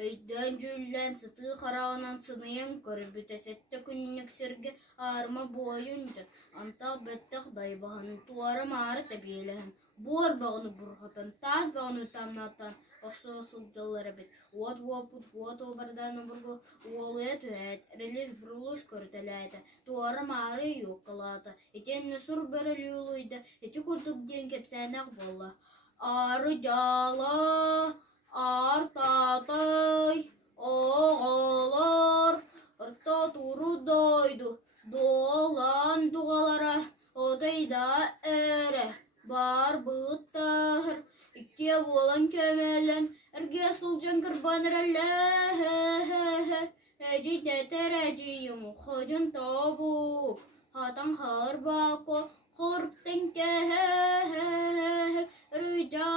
Өйдөн жүллен сыты қарағынан сынайын көрбүтесетті күннік сірге арма бойынжын. Антақ бәттіқ дайбағын туары мары тәбейлігін. Бор бағыны бұрғатан, таз бағыны тамнатан, осы сұлжалары бет. Вот обардан бұрғы олы түәт, релиз бұрылыш көртеләйді. Туары мары yok қалады. Етенні сұр бәрілі ұлыйды, еті күрдік ден кепсәнәк болла. Ары жала, ар татай, оғалар, ұрта тұру дойду, долан туғалара, отайда әрі, бар бұттар, икке болан көмелен, әрге сұлжан кірбаныр әлі, әжі дәтер әжейім, қожын табу, хатан хар бақо, құрттың кәхәр, рүйда